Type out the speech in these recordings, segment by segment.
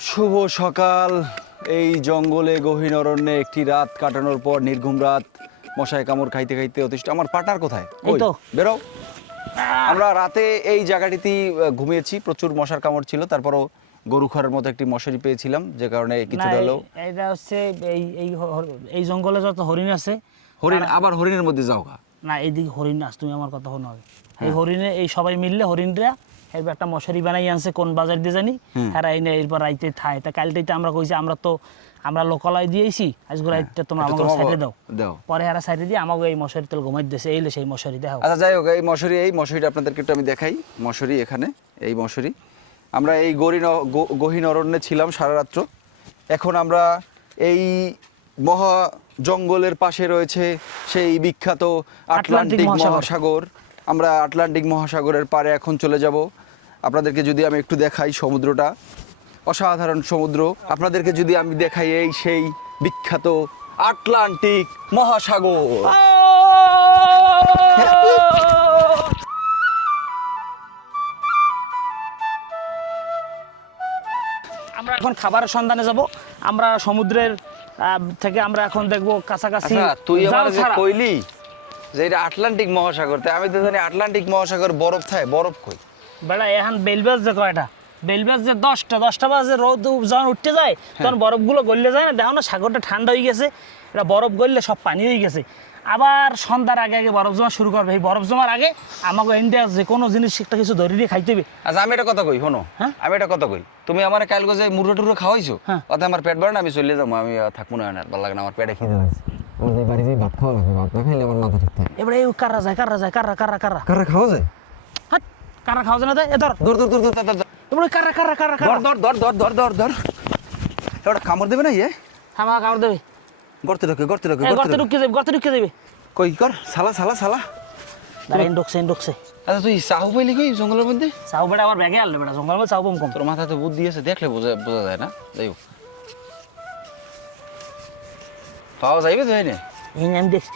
শুভ সকাল। এই জঙ্গলে গহীন অরণ্যে একটি রাত কাটানোর পর নির্ঘুম রাত মশায় কামড় খাইতে খাইতে অতিষ্ঠ আমার পার্টনার কোথায়? ওই, বেরো। আমরা রাতে এই জায়গাটিতেই ঘুমিয়েছি। প্রচুর মশার কামড় ছিল। তারপরও গরু খড়ের মতো একটি মশারি পেয়েছিলাম যে কারণে কিছু কিছুটা এটা হচ্ছে এই এই এই জঙ্গলে যত হরিণ আছে হরিণ আবার হরিণের মধ্যে যাওগা? না এইদিকে হরিণ আস তুমি আমার কথা শোনো এই হরিণে এই সবাই মিললে হরিণরা এরপর একটা মশারি বানাই আনছে কোন বাজার দিয়ে জানি? হ্যাঁ এনে এরপর রাইতে থায় তা কালটাইতে আমরা কইছি আমরা তো আমরা লোকালয় দিয়েছি আজকে রাইতে তোমরা এটা আমাকে সাইডে দাও। পরে হারা সাইডে দিয়ে আমাকে এই মশারি তেল ঘুমাই দিয়েছে এইলে সেই মশারি দেখাও আচ্ছা যাই হোক এই মশারি এই মশারিটা আপনাদেরকে একটু আমি দেখাই। মশারি এখানে এই মশারি। আমরা এই গরিন গ- গহীন অরণ্যে ছিলাম সারা রাত্র। এখন আমরা এই মহা জঙ্গলের পাশে রয়েছে সেই বিখ্যাত আটলান্টিক মহাসাগর। মহাসাগর। আমরা আটলান্টিক মহাসাগরের পারে এখন চলে যাব। আপনাদেরকে যদি আমি একটু দেখাই সমুদ্রটা অসাধারণ সমুদ্র। আপনাদেরকে যদি আমি দেখাই এই সেই বিখ্যাত আটলান্টিক মহাসাগর। আমরা এখন খাবারের সন্ধানে যাব। আমরা সমুদ্রের থেকে আমরা এখন দেখব কাছাকাছি আচ্ছা তুই আমার যে কইলি যে এটা আটলান্টিক মহাসাগর তাই আমি তো জানি আটলান্টিক মহাসাগর বরফ থাকে বরফ কই? বেড়া এখন বেলবাস যে কয়টা? বেলবাস যে দশটা দশটা বাজে রোদ যখন উঠতে যায় হ্যাঁ। তখন বরফগুলো গললে যায় না? দেখো না সাগরটা ঠান্ডা হয়ে গেছে এটা বরফ গললে সব পানি হয়ে গেছে। আবার সন্ধ্যার আগে আগে বরফ জমা শুরু করবে। এই বরফ জমার আগে আমাকে ইন্ডিয়া যে কোনো জিনিস একটা কিছু ধরে দিয়ে খাইতে হবে। আচ্ছা আমি এটা কথা কই শোনো। হ্যাঁ? আমি এটা কথা কই। তুমি আমার কাল গজে মুরগা টুরগা খাওয়াইছো হ্যাঁ। অত আমার পেট ভরে না আমি চলে যাব আমি থাকব না আর ভালো লাগে না আমার পেটে খিদে লাগছে। এই বাড়িতে ভাত খাওয়া লাগবে ভাত না খাইলে আমার মাথা ঠিক থাকে এবারে এই কাররা যায় কাররা যায় কাররা কাররা কাররা। কারা খাওয়া যায়? কাররা খাওয়া যায় না এ ধর। দৌড় দৌড় দৌড় এবারে কাররা কাররা কাররা কাররা ধর ধর ধর ধর ধর ধর ধর। এটা কামড় দেবে না ইয়ে? থামা কামড় দেবে। গর্তে ঢোকে গর্তে ঢোকে গর্তে ঢুকে। যাবে গর্তে ঢুকে যাবে। কই কর সালা সালা সালা দাঁড়াই ঢুকছে ঢুকছে আচ্ছা তুই সাহু পাইলি কই জঙ্গলের মধ্যে? চাউ বেড়া আমার ব্যাগে আনলে বেড়া জঙ্গল চাউ কম কম তোর মাথাতে বুদ্ধি আছে দেখলে বোঝা বোঝা যায় না। যাই পাওয়া যাইবে তো হয় আমি দেখছি।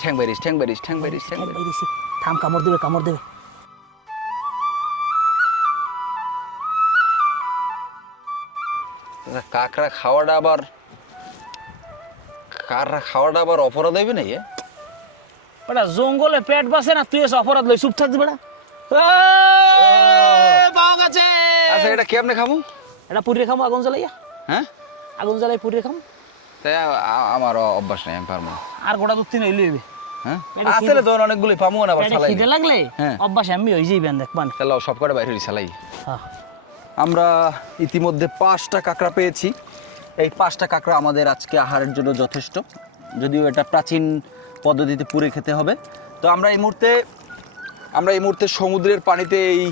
ঠ্যাং বাড়িস ঠ্যাং বাড়িস ঠ্যাং বাড়িস ঠ্যাং বাড়িস থাম কামড় দেবে কামড় দেবে। কাকড়া খাওয়াটা আবার কাকড়া খাওয়াটা আবার অপরাধ হইবে বেটা জঙ্গলে পেট বাসে না তুই এসে অপরাধ লই চুপ থাকবি বেটা। পাওয়া গেছে আচ্ছা এটা কেমনে খাব? এটা পুড়িয়ে খামো আগুন জ্বালাইয়া। হ্যাঁ? আগুন জ্বালাই পুড়িয়ে খামো তাই আমার অভ্যাস নাই আমি পারব। আর গোটা দুধ তিন হইলে হইবে আসলে অনেকগুলি পাবো না আবার সালাই খিদে লাগলে হ্যাঁ। অভ্যাস আমি হয়ে যাইবেন দেখবান তাহলে সব কটা বাইরে সালাই। হ্যাঁ। আমরা ইতিমধ্যে পাঁচটা কাঁকড়া পেয়েছি। এই পাঁচটা কাঁকড়া আমাদের আজকে আহারের জন্য যথেষ্ট। যদিও এটা প্রাচীন পদ্ধতিতে পুড়ে খেতে হবে। তো আমরা এই মুহূর্তে আমরা এই মুহূর্তে সমুদ্রের পানিতে এই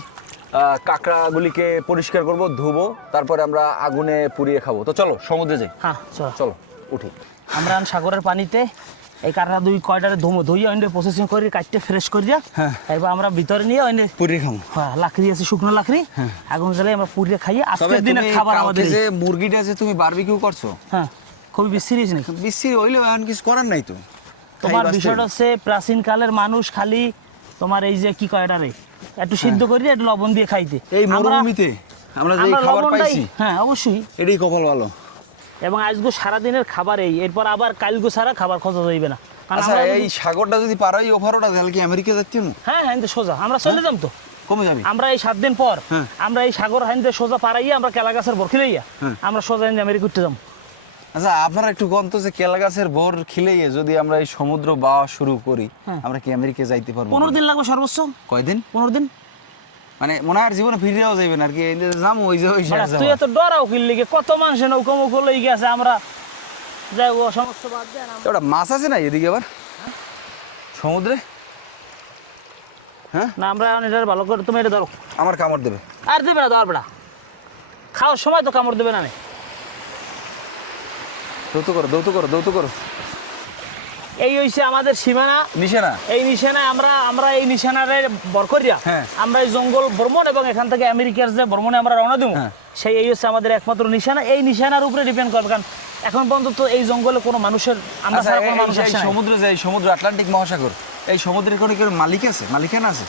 কাঁকড়াগুলিকে পরিষ্কার করব ধুবো তারপরে আমরা আগুনে পুড়িয়ে খাব। তো চলো সমুদ্রে যাই। হ্যাঁ চল। চলো উঠি। আমরা সাগরের পানিতে এই কাঠটা দুই কয়টারে ধুমো ধুইয়া অন্য প্রসেসিং করে কাটতে ফ্রেশ করে দিয়া হ্যাঁ। এরপর আমরা ভিতরে নিয়ে অন্য পুড়িয়ে খাব হ্যাঁ লাকড়ি আছে শুকনো লাকড়ি। আগুন জ্বালাই আমরা খাইয়ে তবে আজকের দিনের খাবার আমাদের। যে মুরগিটা যে তুমি বারবিকিউ করছ? হ্যাঁ খুবই বিসিরিস নাকি বিশ্রী হইলেও এখন কিছু করার নাই তো। তোমার বিষয়টা হচ্ছে প্রাচীন কালের মানুষ খালি তোমার এই যে কি কয় এটারে একটু সিদ্ধ করে একটু লবণ দিয়ে খাইতে। হ্যাঁ। এই মরুভূমিতে আমরা যে খাবার পাইছি হ্যাঁ অবশ্যই। এটাই কপাল ভালো। এবং আজকে সারাদিনের খাবার এই। এরপর আবার কালগো সারা খাবার খোঁজা যাইবে না। আচ্ছা এই সাগরটা যদি পার হয় ওভারটা তাহলে কি আমেরিকা যাচ্ছি হ্যাঁ হ্যাঁ সোজা। আমরা চলে যাম তো। কমে যাবি? আমরা এই সাত দিন পর হ্যাঁ। আমরা এই সাগর হাইন্দে সোজা পাড়াইয়া আমরা কেলা গাছের বর খিলাইয়া হ্যাঁ। আমরা সোজা হাইন্দে আমেরিকা উঠতে যাম। আচ্ছা আপনারা একটু গন্ত যে কেলা গাছের ভোর খিলেইয়ে যদি আমরা এই সমুদ্র বাওয়া শুরু করি হ্যাঁ। আমরা কি আমেরিকা যাইতে পারব? পনেরো দিন লাগবে সর্বোচ্চ। কয়দিন? পনেরো দিন। মানে মনে হয় আর জীবনে ফিরেও যাইবেন আর কি যাম ওই যে ওই তুই এত ডরাও কিল লিগে কত মানুষে নৌকা মৌকা লই গেছে আমরা যাই ও সমস্ত বাদ দেন ওটা মাছ আছে না এদিকে আবার? সমুদ্রে? হ্যাঁ? না আমরা এটা ভালো করে তুমি এটা ধরো। আমার কামড় দেবে। আর দেবে না ধর বেড়া খাওয়ার সময় তো কামড় দেবে না নে। দৌত করো দৌত করো দৌত করো। এই হইছে আমাদের সীমানা নিশানা এই নিশানায় আমরা আমরা এই নিশানারে বর করিয়া হ্যাঁ। আমরা এই জঙ্গল ভ্রমণ এবং এখান থেকে আমেরিকার যে ভ্রমণে আমরা রওনা দেবো হ্যাঁ। সেই এই হচ্ছে আমাদের একমাত্র নিশানা এই নিশানার উপরে ডিপেন্ড করবে কারণ এখন পর্যন্ত তো এই জঙ্গলে কোনো মানুষের আমরা আচ্ছা ছাড়া কোনো মানুষ। সমুদ্র যে সমুদ্র আটলান্টিক মহাসাগর এই সমুদ্রের কোনো কেউ মালিক আছে মালিকানা আছে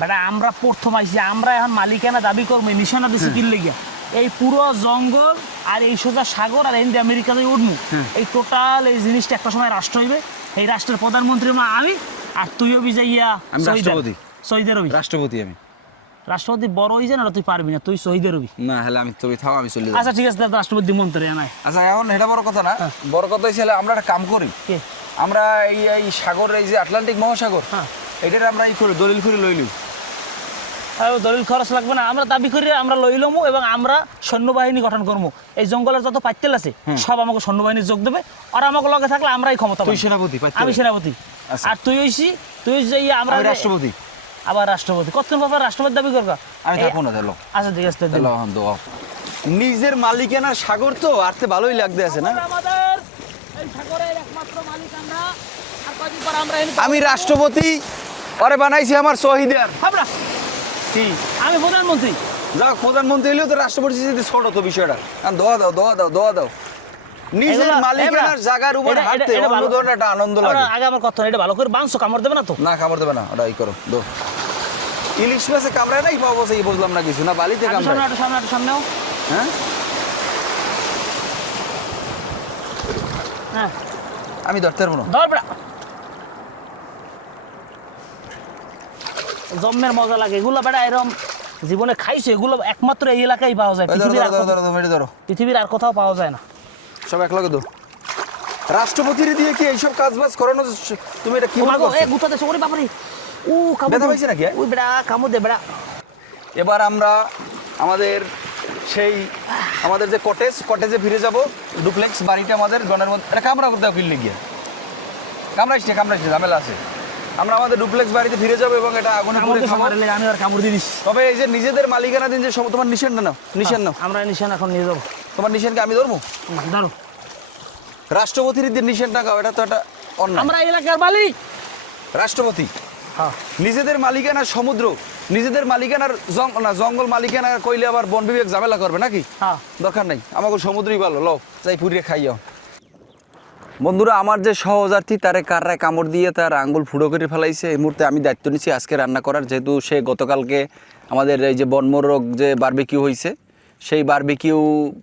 বেটা আমরা প্রথম আইছি আমরা এখন মালিকানা দাবি করব এই নিশানা দিছি হ্যাঁ। কিনলে গিয়া এই পুরো জঙ্গল আর এই সোজা সাগর আর এন্ডি আমেরিকাতে উঠবো এই টোটাল এই জিনিসটা একটা সময় রাষ্ট্র হইবে এই রাষ্ট্রের প্রধানমন্ত্রী মা আমি আর তুই হবি যাইয়া আমি। রাষ্ট্রপতি। শহীদের আরবি রাষ্ট্রপতি আমি। রাষ্ট্রপতি বড় হইছে না তুই পারবি না তুই শহীদের আরবি না হলে আমি তুমি থাও আমি চলে আচ্ছা ঠিক আছে রাষ্ট্রপতি মন্ত্রী আনাই আচ্ছা এখন এটা বড় কথা না বড় কথা হইছে আমরা একটা কাম করি। আমরা এই এই সাগর এই যে আটলান্টিক মহাসাগর হ্যাঁ। এটার আমরা এই করে দলিল করে লইলি দলিল খরচ লাগবে না। আমরা দাবি করি আমরা লই লমু এবং আমরা সৈন্যবাহিনী গঠন করব এই জঙ্গলের যত পাইতেল আছে সব আমাকে সৈন্যবাহিনী যোগ দেবে। আর আমাকে লগে থাকলে আমরাই ক্ষমতা তুই সেনাপতি আমি সেনাপতি। আচ্ছা। আর তুই হইছি তুই যাই আমরা রাষ্ট্রপতি। আবার রাষ্ট্রপতি। কতক্ষণ বাবা রাষ্ট্রপতি দাবি করবা? আমি থাকব না তাহলে আচ্ছা ঠিক আছে তাহলে নিজের মালিকানা সাগর তো আরতে ভালোই লাগতে আছে না? আমাদের এই সাগরের একমাত্র মালিক আমরা আর কদিন পর আমরা আমি রাষ্ট্রপতি পরে বানাইছি আমার শহীদের। আমরা কি আমি প্রধানমন্ত্রী। যাক প্রধানমন্ত্রী হলেও তো রাষ্ট্রপতি যদি ছোট তো বিষয়টা। কারণ দোয়া দাও দোয়া দাও দোয়া দাও। নিজের মালিকানার জায়গার উপর হাঁটতে অন্য ধরনের একটা আনন্দ লাগে। আগে আমার কথা এটা ভালো করে বাংশ কামড় দেবে না তো? না কামড় দেবে না ওটা করো দো। ইলিশ মাছে কামড়ায় না এই বাবা সেই বুঝলাম না কিছু না বালিতে সামনে সামনে সামনেও হ্যাঁ? হ্যাঁ। আমি ধরতে পারব না। ধর জম্মের মজা লাগে। এগুলো বেড়া এরকম জীবনে খাইছে এগুলো একমাত্র এই এলাকায় পাওয়া যায়। পৃথিবীর আর কোথাও- পৃথিবীর আর পাওয়া যায় না। সব এক লগে দো। রাষ্ট্রপতির দিয়ে কি এইসব কাজ বাজ করানো তুমি এটা কি মনে ওমাগো, এ করছ গুতা দেছে ওরে বাবারে। ও কামড় ব্যথা পাইছে নাকি, ওই বেড়া কামড় দে বেড়া। এবার আমরা আমাদের সেই আমাদের যে কটেজ কটেজে ফিরে যাব। ডুপ্লেক্স বাড়িটা আমাদের গনের মধ্যে এটা কামরা করতে ফিরলে গিয়ে। কামড়াইস না, ঝামেলা আছে। আমরা আমাদের ডুপ্লেক্স বাড়িতে ফিরে যাব এবং এটা আগুনে পুড়ে আমি আর কামড় দিয়ে তবে এই যে নিজেদের মালিকানা দিন যে সব তোমার নিশান নাও নিশান নাও। আমরা নিশান এখন নিয়ে যাব। তোমার নিশানকে আমি ধরবো? ধরো। রাষ্ট্রপতির দিয়ে নিশানটা গাও এটা তো একটা অন্যায়। আমরা এলাকার মালিক। রাষ্ট্রপতি হ্যাঁ। নিজেদের মালিকানার সমুদ্র নিজেদের মালিকানার না জঙ্গল মালিকানা কইলে আবার বন বিভাগ ঝামেলা করবে নাকি? হ্যাঁ। দরকার নাই আমাকে সমুদ্রই ভালো লও যাই পুড়িয়ে খাইও বন্ধুরা আমার যে সহযাত্রী তারে কাররায় কামড় দিয়ে তার আঙ্গুল ফুটো করে ফেলাইছে। এই মুহূর্তে আমি দায়িত্ব নিচ্ছি আজকে রান্না করার। যেহেতু সে গতকালকে আমাদের এই যে বনমোরক যে বারবিকিউ হয়েছে সেই বারবিকিউ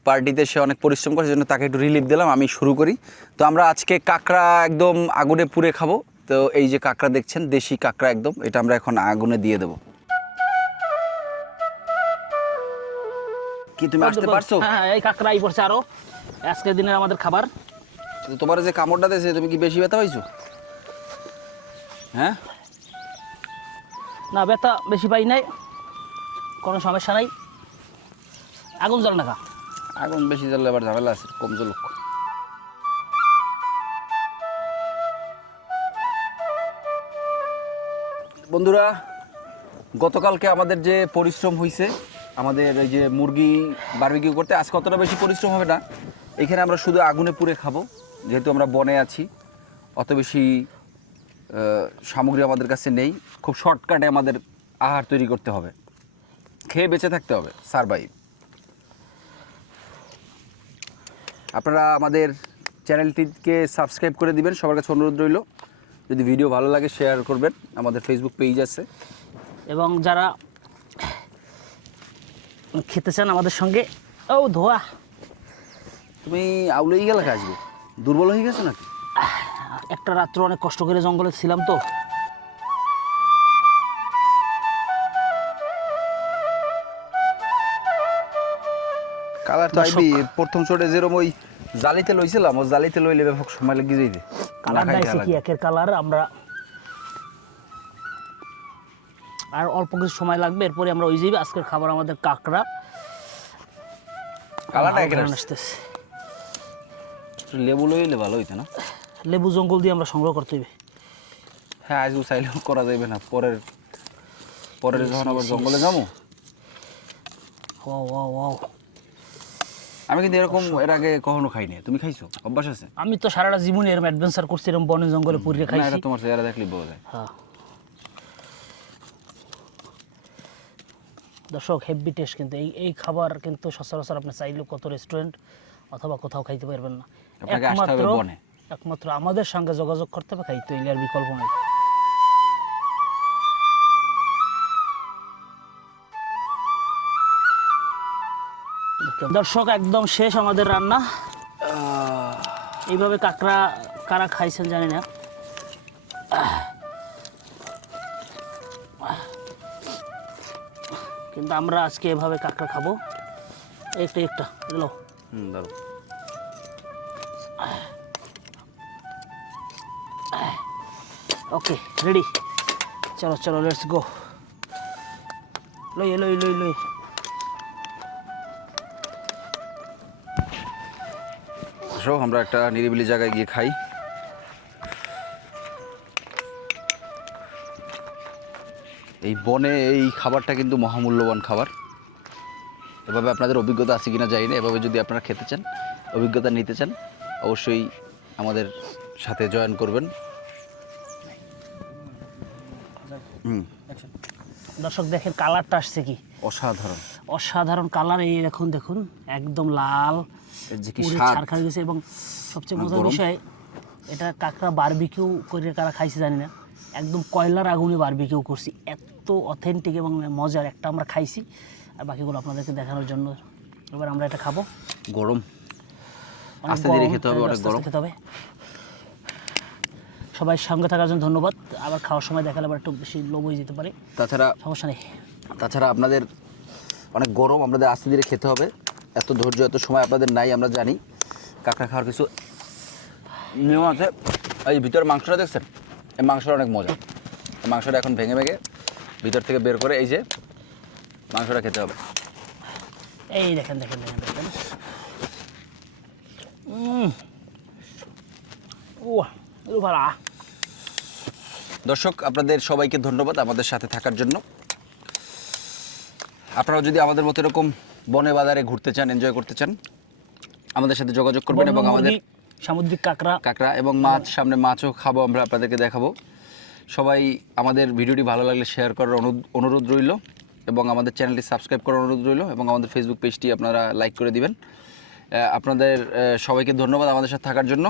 পার্টিতে সে অনেক পরিশ্রম করে জন্য তাকে একটু রিলিফ দিলাম আমি শুরু করি। তো আমরা আজকে কাঁকড়া একদম আগুনে পুড়ে খাব। তো এই যে কাঁকড়া দেখছেন দেশি কাঁকড়া একদম এটা আমরা এখন আগুনে দিয়ে দেবো। কি তুমি আসতে পারছ? হ্যাঁ হ্যাঁ, এই কাকড়াই পড়ছে আরও। আজকের দিনের আমাদের খাবার। তো তোমার যে কামড়টা দিয়েছে তুমি কি বেশি ব্যথা পাইছো? হ্যাঁ? না ব্যথা বেশি পাই নাই। কোনো সমস্যা নাই। আগুন জ্বল না আগুন বেশি জ্বললে আবার ঝামেলা আছে কম জ্বলুক বন্ধুরা গতকালকে আমাদের যে পরিশ্রম হয়েছে আমাদের এই যে মুরগি বারবিকিউ করতে আজ কতটা বেশি পরিশ্রম হবে না। এখানে আমরা শুধু আগুনে পুড়ে খাব। যেহেতু আমরা বনে আছি অত বেশি সামগ্রী আমাদের কাছে নেই। খুব শর্টকাটে আমাদের আহার তৈরি করতে হবে। খেয়ে বেঁচে থাকতে হবে সারভাইভ আপনারা আমাদের চ্যানেলটিকে সাবস্ক্রাইব করে দিবেন সবার কাছে অনুরোধ রইল। যদি ভিডিও ভালো লাগে শেয়ার করবেন। আমাদের ফেসবুক পেজ আছে। এবং যারা খেতে চান আমাদের সঙ্গে ও ধোয়া। তুমি আউলেই গেলে আসবে দুর্বল হয়ে গেছো নাকি? একটা রাত্র অনেক কষ্ট করে জঙ্গলে ছিলাম তো। কালার তো আইবি প্রথম ছোটে যেরকম ওই জালিতে লইছিলাম ও জালিতে লইলে ব্যাপক সময় লেগে যাইবে। কালার না খাইতে ডাইছে কি একের কালার আমরা আর অল্প কিছু সময় লাগবে এরপরে আমরা ওই যাইবে আজকের খাবার আমাদের কাঁকড়া। কালারটা একের আসতেছে। লেবু লইলে ভালো হইতো না? লেবু জঙ্গল দিয়ে আমরা সংগ্রহ করতে হবে হ্যাঁ আজও চাইলেও করা যাবে না। পরের পরের যখন আবার জঙ্গলে যাব। ও ও ও আমি কিন্তু এরকম এর আগে কখনো খাইনি। তুমি খাইছো? অভ্যাস আছে? আমি তো সারাটা জীবনে এরকম অ্যাডভেঞ্চার করছি এরকম বনে জঙ্গলে পুড়িয়ে না খাইছি। এটা তোমার চেহারা দেখলে বোঝা যায়। হ্যাঁ। দর্শক হেভি টেস্ট কিন্তু। এই এই খাবার কিন্তু সচরাচর আপনি চাইলেও কত রেস্টুরেন্ট অথবা কোথাও খাইতে পারবেন না। আপনাকে আসতে হবে বনে। একমাত্র আমাদের সঙ্গে যোগাযোগ করতে হবে খাইতে হইলে আর বিকল্প নেই। দর্শক একদম শেষ আমাদের রান্না। এইভাবে কাঁকড়া কারা খাইছেন জানি না। কিন্তু আমরা আজকে এভাবে কাঁকড়া খাব। একটা একটা এগুলো হুম ওকে রেডি চলো চলো লেটস গো লই লই লই লই আসো, আমরা একটা নিরিবিলি জায়গায় গিয়ে খাই। এই বনে এই খাবারটা কিন্তু মহামূল্যবান খাবার। এভাবে আপনাদের অভিজ্ঞতা আছে কিনা জানি না, এভাবে যদি আপনারা খেতে চান, অভিজ্ঞতা নিতে চান অবশ্যই আমাদের সাথে জয়েন করবেন। দর্শক দেখেন কালারটা আসছে কি? অসাধারণ। অসাধারণ কালার এই এখন দেখুন একদম লাল গেছে এবং সবচেয়ে মজার বিষয় এটা কাঁকড়া বারবিকিউ করে কারা খাইছে জানি না। একদম কয়লার আগুনে বারবিকিউ করছি। এত অথেন্টিক এবং মজার একটা আমরা খাইছি। আর বাকিগুলো আপনাদেরকে দেখানোর জন্য এবার আমরা এটা খাব। গরম। আস্তে ধীরে খেতে হবে, অনেক গরম। খেতে হবে। সবাই সঙ্গে থাকার জন্য ধন্যবাদ। আবার খাওয়ার সময় দেখালে আবার একটু বেশি লোভ হয়ে যেতে পারে। তাছাড়া সমস্যা নেই। তাছাড়া আপনাদের অনেক গরম আপনাদের আস্তে ধীরে খেতে হবে। এত ধৈর্য এত সময় আপনাদের নাই আমরা জানি। কাঁকড়া খাওয়ার কিছু নিয়ম আছে। এই ভিতরে মাংসটা দেখছেন? এই মাংসটা অনেক মজা। মাংসটা এখন ভেঙে ভেঙে ভিতর থেকে বের করে এই যে মাংসটা খেতে হবে। এই দেখেন দেখেন দেখেন দেখেন উম। উহ, এগুলো ভালো আহ। দর্শক আপনাদের সবাইকে ধন্যবাদ আমাদের সাথে থাকার জন্য। আপনারা যদি আমাদের মতো এরকম বনে বাজারে ঘুরতে চান এনজয় করতে চান আমাদের সাথে যোগাযোগ করবেন এবং আমাদের সামুদ্রিক কাঁকড়া। কাঁকড়া এবং মাছ সামনে মাছও খাব আমরা আপনাদেরকে দেখাবো। সবাই আমাদের ভিডিওটি ভালো লাগলে শেয়ার করার অনুরোধ- রইল এবং আমাদের চ্যানেলটি সাবস্ক্রাইব করার অনুরোধ রইল এবং আমাদের ফেসবুক পেজটি আপনারা লাইক করে দিবেন। আপনাদের সবাইকে ধন্যবাদ আমাদের সাথে থাকার জন্য।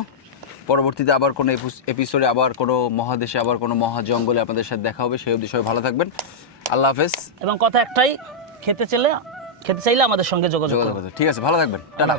পরবর্তীতে আবার কোনো এপিসোডে আবার কোনো মহাদেশে আবার কোনো মহা জঙ্গলে আপনাদের সাথে দেখা হবে সেই অবধি সবাই ভালো থাকবেন। আল্লাহ হাফেজ। এবং কথা একটাই খেতে চাইলে খেতে চাইলে আমাদের সঙ্গে যোগাযোগ ঠিক আছে ভালো থাকবেন। টাটা।